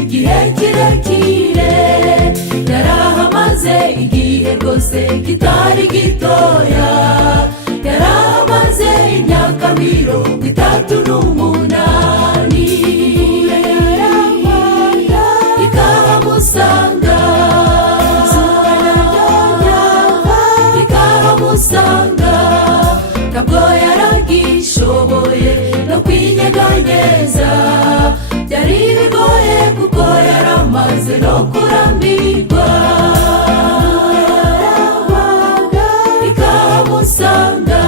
igihe kirekire, yarahamaze igihe rwose kitari gitoya, yarahamaze imyaka 38 ikahamusanga, ikahamusanga, ntabwo yaragishoboye no kwinyeganyeza, byari bigoye kuko yaramaze no kurambirwa, ikahamusanga,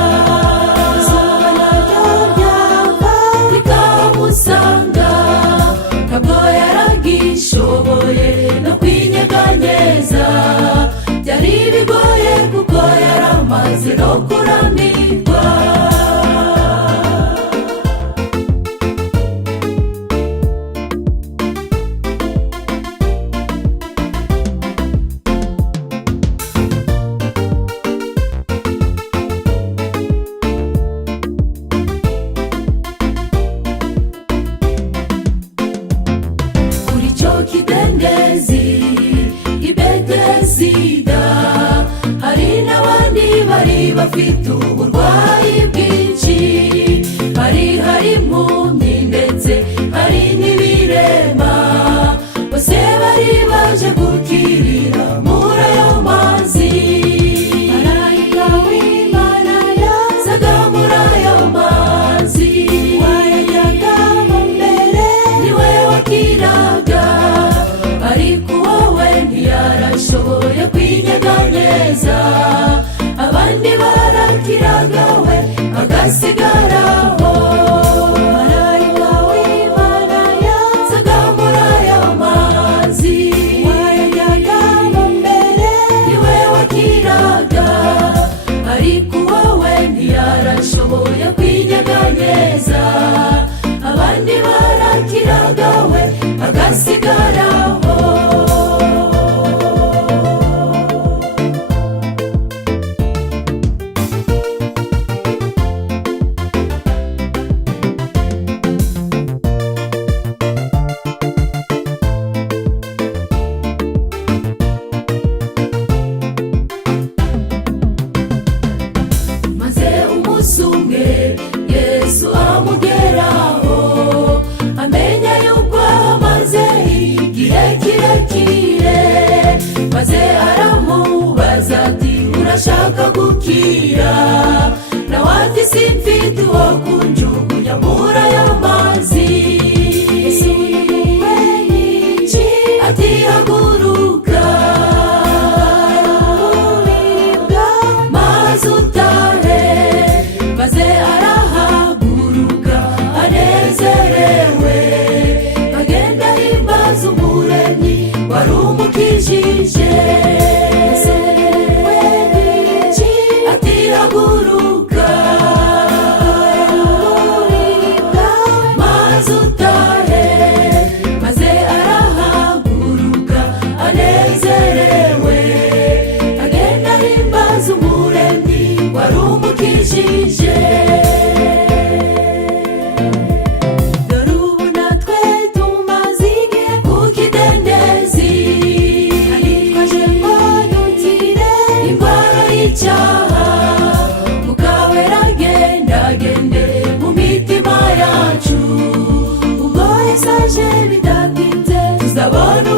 ikahamusanga, ntabwo yaragishoboye no kwinyeganyeza, byari bigoye kuko yaramaze no kurambirwa. Kidendezi i Betesida, hari n'abandi bari bafite uburwayi bwinshi, hari impumyi ndetse hari n'ibirema, bose bari baje gukirira muri ayo mazi. Marayika w'Imana yazaga muri ayo mazi, wayajyagamo mbere niwe wakiraga, ariko wowe ntiyarashoboye kwinyeganyeza, abandi barakiraga we agasigaraho. Marayika w'Imana yazaga muri ayo mazi, wayajyagamo mbere niwe wakiraga, ariko wowe ntiyarashoboye kwinyeganyeza, abandi barakiraga we agasigaraho. Maze umunsi umwe Yesu amugeraho, amenya yuko amaze igihe kirekire, maze aramubaza ati urashaka gukira? Nawe ati simfite uwo kunjugunya muri ayo mazi. Yesu ati haguruka, maze utahe, maze arahaguruka anezerewe, agenda ahimbaza Umuremyi wari umukijije. Ati haguruka, maze utahe, maze arahaguruka anezerewe, agenda ahimbaza Umuremyi wari umukijije. Dore ubu natwe tumaze igihe ku kidendezi, twaje ngo dukire indwara y'icyaha, Mukawera agendagende mu mitima yacu, ubwo Yesu aje bidatinze tuzabona